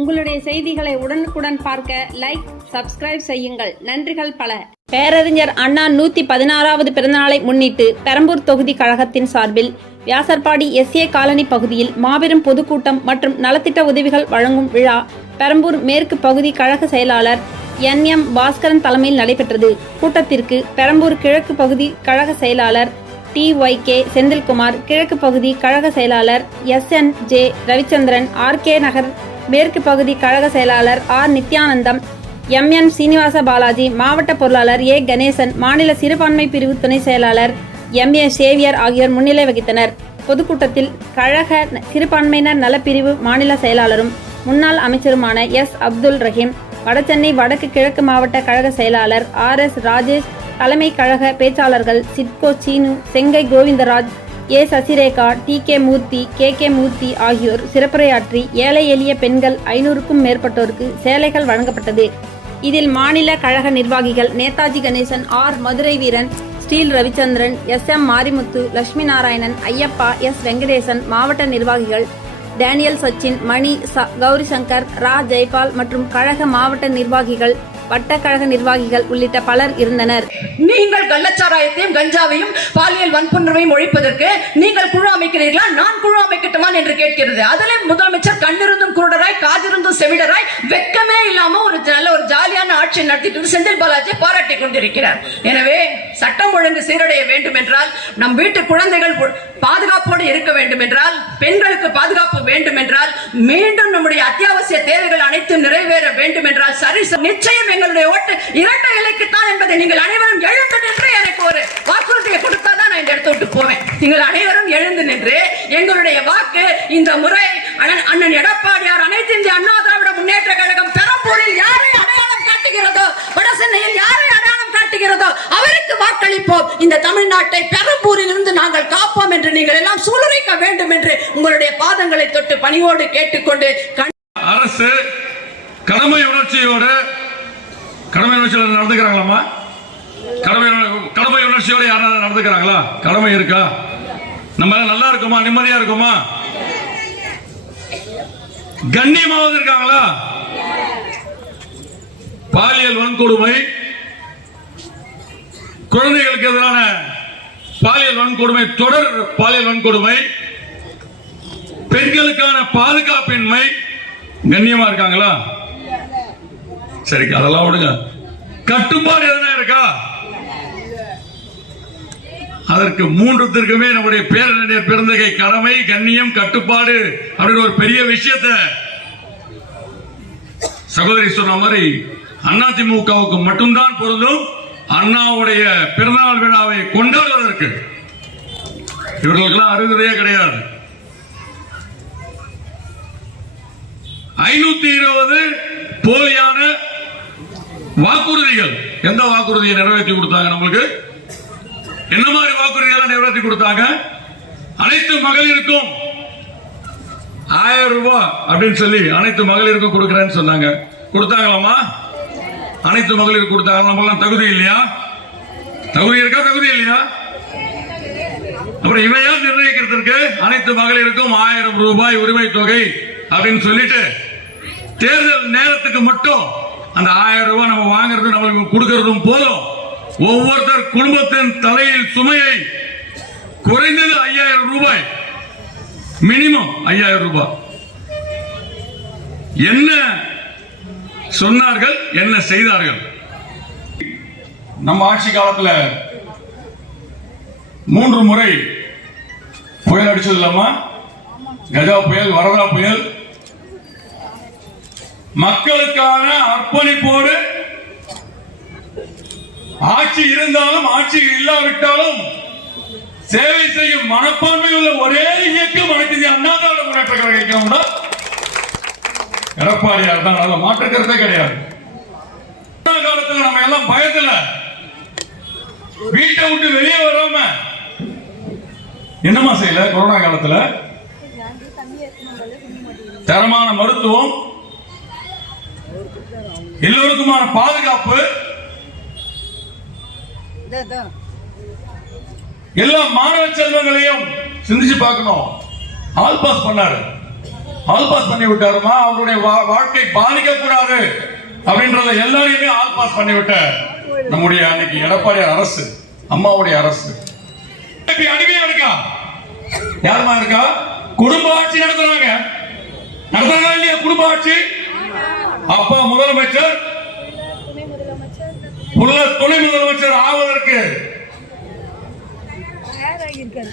உங்களுடைய செய்திகளை உடனுக்குடன் பார்க்க லைக் சப்ஸ்கிரைப் செய்யுங்கள். நன்றிகள் பல. பேரறிஞர் அண்ணா நூத்தி பதினாறாவது பிறந்தநாளை முன்னிட்டு பெரம்பூர் தொகுதி கழகத்தின் சார்பில் வியாசர்பாடி எஸ்ஏ காலனி பகுதியில் மாபெரும் பொதுக்கூட்டம் மற்றும் நலத்திட்ட உதவிகள் வழங்கும் விழா பெரம்பூர் மேற்கு பகுதி கழக செயலாளர் என் எம் பாஸ்கரன் தலைமையில் நடைபெற்றது. கூட்டத்திற்கு பெரம்பூர் கிழக்கு பகுதி கழக செயலாளர் டி ஒய் கே செந்தில்குமார் கிழக்கு பகுதி கழக செயலாளர் S N J Ravichandran R K Nagar மேற்கு பகுதி கழக செயலாளர் R. Nithyanandam M. N. Srinivasa Balaji மாவட்ட பொருளாளர் ஏ. கணேசன் மாநில சிறுபான்மை பிரிவு துணை செயலாளர் எம். ஏ. சேவியர் ஆகியோர் முன்னிலை வகித்தனர். பொதுக்கூட்டத்தில் கழக சிறுபான்மையினர் நலப்பிரிவு மாநில செயலாளரும் முன்னாள் அமைச்சருமான எஸ். அப்துல் ரஹீம் வடசென்னை வடக்கு கிழக்கு மாவட்ட கழக செயலாளர் ஆர். எஸ். ராஜேஷ் தலைமை கழக பேச்சாளர்கள் Sidco Seenu Sengai Govindaraj A. Sasirekha T. K. Murthy K. K. Murthy ஆகியோர் சிறப்புரையாற்றி ஏழை எளிய பெண்கள் ஐநூறுக்கும் மேற்பட்டோருக்கு சேலைகள் வழங்கப்பட்டது. இதில் மாநில கழக நிர்வாகிகள் Netaji Ganesan R. Madurai Veeran steel Ravichandran S. M. Marimuthu Lakshmi Narayanan Ayyappa S. Venkatesan மாவட்ட நிர்வாகிகள் டேனியல் சச்சின் மணி ச. கௌரி சங்கர் ரா. ஜெய்பால் மற்றும் கழக மாவட்ட நிர்வாகிகள் வட்டக்கழக நிர்வாகிகள் உள்ளிட்ட பலர் இருந்தனர். நீங்கள் கள்ளச்சாராயத்தையும் கஞ்சாவையும் பாலியல் வன்புணர்வையும் ஒழிப்பதற்கு நீங்கள் குழு அமைக்கிறீர்களா? நான் குழு அமைக்கட்டுமா என்று கேட்கிறது. அதிலும் முதலமைச்சர் கண்ணிருந்தும் குருடராய் காதிருந்தும் செவிடராய் வெக்கமே இல்லாம ஒரு நல்ல ஒரு ஜாலியான ஆட்சி நடத்திட்டு செந்தில் பாலாஜி பாராட்டி கொண்டிருக்கிறார். எனவே சட்டம் ஒழுங்கு சீரடைய வேண்டும் என்றால் நம் வீட்டு குழந்தைகள் பாதுகாப்போடு இருக்க வேண்டும் என்றால் பெண்களுக்கு பாதுகாப்பு வேண்டும் என்றால் மீண்டும் நம்முடைய அத்தியாவசிய தேவைகள் அனைத்தும் நிறைவேற வேண்டும் என்றால் சரி நிச்சயம் எங்களுடைய ஓட்டு இரட்டை இலைக்குத்தான் என்பதை நீங்கள் அனைவரும் எழுந்து நின்று எனக்கு ஒரு வாக்குறுதியை கொடுத்தாதான் நான் இந்த இடத்தை விட்டு போவேன். நீங்கள் அனைவரும் எழுந்து நின்று எங்களுடைய வாக்கு இந்த முறை அண்ணன் அண்ணன் எடப்பாடியார் அனைத்து இந்திய அண்ணா திராவிட முன்னேற்ற கழகம் பெரம்பூரில் யாரை அடையாளம் காட்டுகிறதோ வடசென்னையில் யாரை அடையாளம் காட்டுகிறதோ அவருக்கு வாக்களிப்போம். இந்த தமிழ்நாட்டை பெரம்பூரில் இருந்து நாங்கள் காப்போம் என்று நீங்கள் எல்லாம் சூளுரைக்க வேண்டும் என்று உங்களுடைய பாதங்களை தொட்டு பணியோடு கேட்டுக்கொண்டு அரசு கடமை உணர்ச்சியோடு கடமை உணர்ச்சியோட நடந்துக்கிறாங்களாமா கடமை கடமை உணர்ச்சியோட யாரும் நடந்துக்கிறாங்களா? கடமை இருக்கா? நம்ம நல்லா இருக்குமா? நிம்மதியா இருக்குமா? கண்ணியமாவது இருக்காங்களா? பாலியல் வன்கொடுமை குழந்தைகளுக்கு எதிரான பாலியல் வன்கொடுமை தொடர் பாலியல் வன்கொடுமை பெண்களுக்கான பாதுகாப்பின்மை கண்ணியமா இருக்காங்களா? சரி அதெல்லாம் விடுங்க. கட்டுப்பாடு எதனா இருக்கா? அதற்கு மூன்றுத்திற்குமே நம்முடைய பேரறிஞர் பிறந்தகை கடமை கண்ணியம் கட்டுப்பாடு அப்படின்னு ஒரு பெரிய விஷயத்தை சகோதரி சொன்ன மாதிரி அதிமுகவுக்கு மட்டும்தான் பொருந்தும். அண்ணாவுடைய பிறந்தநாள் விழாவை கொண்டாடுவதற்கு இவர்களுக்கெல்லாம் அருகதையே கிடையாது. ஐநூத்தி இருபது போலியான வாக்குறுதிகள் எந்த வாக்குறுதியை நிறைவேற்றி கொடுத்தாங்க நம்மளுக்கு? என்ன மாதிரி வாக்குறுதிகளை நிறைவேற்றி கொடுத்தாங்க? அனைத்து மகளிருக்கும் ஆயிரம் ரூபாய் அப்படின்னு சொல்லி அனைத்து மகளிருக்கும் கொடுக்கிறேன்னு சொன்னாங்க. கொடுத்தாங்களாமா அனைத்து மகளிர் கொடுத்தாங்க நம்மளாம் தகுதி இல்லையா? தகுதி இருக்கா தகுதி இல்லையா? அப்புறம் இவையா நிர்ணயிக்கிறதுக்கு அனைத்து மகளிருக்கும் ஆயிரம் ரூபாய் உரிமை தொகை அப்படின்னு சொல்லிட்டு தேர்தல் நேரத்துக்கு மட்டும் அந்த ஆயிரம் ரூபாய் நம்ம வாங்குறது நம்மளுக்கு கொடுக்கறதும் போதும். ஒவ்வொருத்தர் குடும்பத்தின் தலையில் சுமையை குறைந்தது ஐயாயிரம் ரூபாய். மினிமம் ஐயாயிரம் ரூபாய். என்ன சொன்னார்கள் என்ன செய்தார்கள்? நம்ம ஆட்சி காலத்துல மூன்று முறை புயல் அடிச்சது இல்லாமா கஜா புயல் வரதா புயல். மக்களுக்கான அர்ப்பணிப்போடு ஆட்சி இருந்தாலும் ஆட்சி இல்லாவிட்டாலும் சேவை செய்யும் மனப்பான்மை உள்ள ஒரே இயக்கம் அனைத்து அண்ணா திராவிட முன்னேற்ற கழக இயக்கம் தான் எடப்பாடியார் தான். அதில் மாற்றுக்கிறதே கிடையாது. காலத்துல நம்ம எல்லாம் பயத்துல. வீட்டை விட்டு வெளியே வராம. என்னமா செய்யல? கொரோனா காலத்துல? தரமான மருத்துவம். எல்லோருக்குமான பாதுகாப்பு. எல்லா மாணவ செல்வங்களையும் சிந்திச்சு பார்க்கணும். ஆல் பாஸ் பண்ணாரு. ஆல் பாஸ் பண்ணி விட்டாருமா அவருடைய வா- வாழ்க்கை பாதிக்க கூடாது அப்படின்றத எல்லாரையுமே ஆல் பாஸ் பண்ணி விட்ட நம்முடைய அன்னைக்கு எடப்பாடி அரசு அம்மாவுடைய அரசு. அடிமையா இருக்கா? யாருமா இருக்கா? குடும்ப ஆட்சி நடத்துறாங்க. நடத்துறாங்களா இல்லையா குடும்ப ஆட்சி? அப்பா முதலமைச்சர் புள்ள துணை முதலமைச்சர் ஆவதற்கு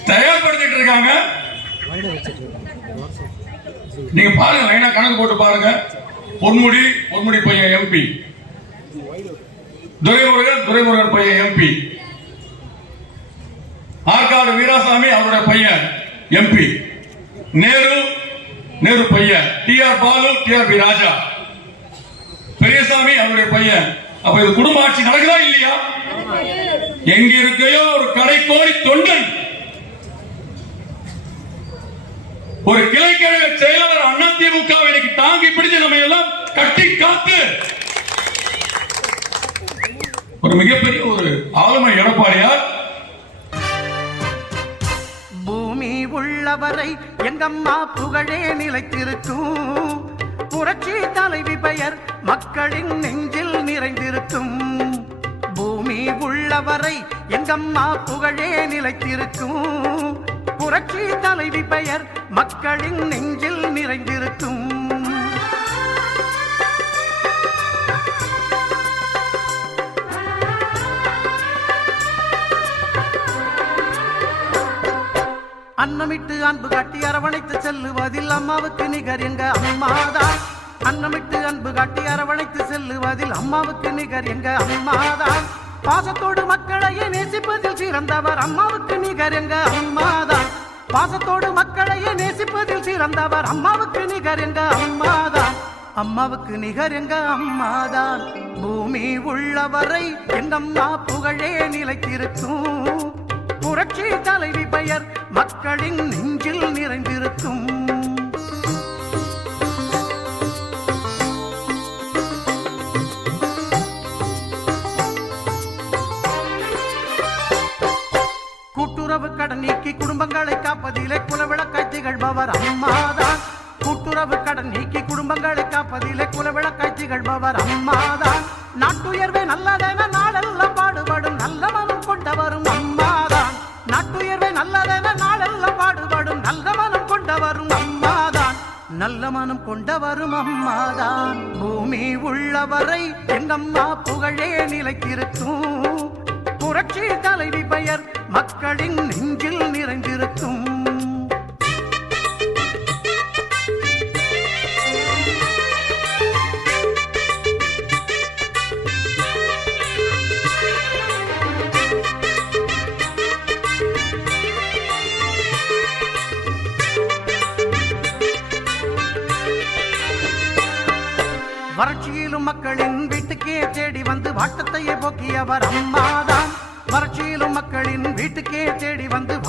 தயார்படுத்திட்டு இருக்காங்க. நீங்க பாருங்க லைனா கணக்கு போட்டு பாருங்க. பொன்முடி பொன்முடி பையன் எம்பி துரைமுருகன் துரைமுருகன் பையன் எம்பி ஆற்காடு வீராசாமி அவருடைய பையன் எம்பி நேரு நேரு பையன். T R Balu T R B Raja. Periyasamy அவருடைய பையன். அப்ப இது குடும்ப ஆட்சி நடக்குதா இல்லையா? எங்க இருக்கையோ ஒரு கடை கோடி தொண்டன். ஒரு கிளைக்கழக செயலாளர் அதிமுக இன்னைக்கு தாங்கி பிடிச்சு நம்ம எல்லாம் கட்டி காத்து. ஒரு மிகப்பெரிய ஒரு ஆளுமை எடப்பாடியார். பூமி உள்ளவரை எங்கம்மா புகழே நிலைத்திருக்கும். புரட்சி தலைவி பெயர் மக்களின் நெஞ்சில் நிறைந்திருக்கும். பூமி உள்ளவரை எங்கம்மா புகழே நிலைத்திருக்கும். புரட்சி தலைவி பெயர். மக்களின் நெஞ்சில் நிறைந்திருக்கும். அன்னமிட்டு அன்பு காட்டி அரவணைத்து செல்லுவதில் அம்மாவுக்கு நிகர் எங்க அம்மாதான் அன்னமிட்டு அன்பு காட்டி அரவணைத்து செல்லுவதில் அம்மாவுக்கு நிகர் எங்க அம்மாதான் பாசத்தோடு மக்களையே நேசிப்பதில் சிறந்தவர் அம்மாவுக்கு நிகர் எங்க அம்மாதான் பாசத்தோடு மக்களையே நேசிப்பதில் சிறந்தவர் அம்மாவுக்கு நிகர் எங்க அம்மாதான். அம்மாவுக்கு நிகர் எங்க அம்மாதான். பூமி உள்ளவரை எங்கம்மா புகழே நிலைத்திருக்கும். புரட்சி தலைவி பெயர் மக்களின் நெஞ்சில் நிறைந்திருக்கும். கூட்டுறவு கடன் நீக்கி குடும்பங்களை திகழ்பவர் அம்மாதான். கூட்டுறவு கடன் நீக்கி குடும்பங்களை காப்பதிலே குலவிளக்காய் திகழ்பவர் அம்மாதான். நாட்டுயர்வே நல்லதென நாளெல்லாம் பாடுபடும் நல்ல மனம் கொண்டவரும் அம்மாதான். நாட்டுயர்வே நல்லதென நாளெல்லாம் பாடுபடும் நல்ல மனம் கொண்டவரும் அம்மாதான். நல்ல மனம் கொண்டவரும் அம்மாதான். பூமி உள்ளவரை எங்கம்மா புகழே நிலைத்திருக்கும் புரட்சி தலைவி பெயர் மக்களின் வறட்சியிலும் மக்களின் வீட்டுக்கே தேடி வந்து வாட்டத்தையே போக்கியவர் அம்மாதான். வறட்சியிலும் மக்களின் வீட்டுக்கே தேடி வந்து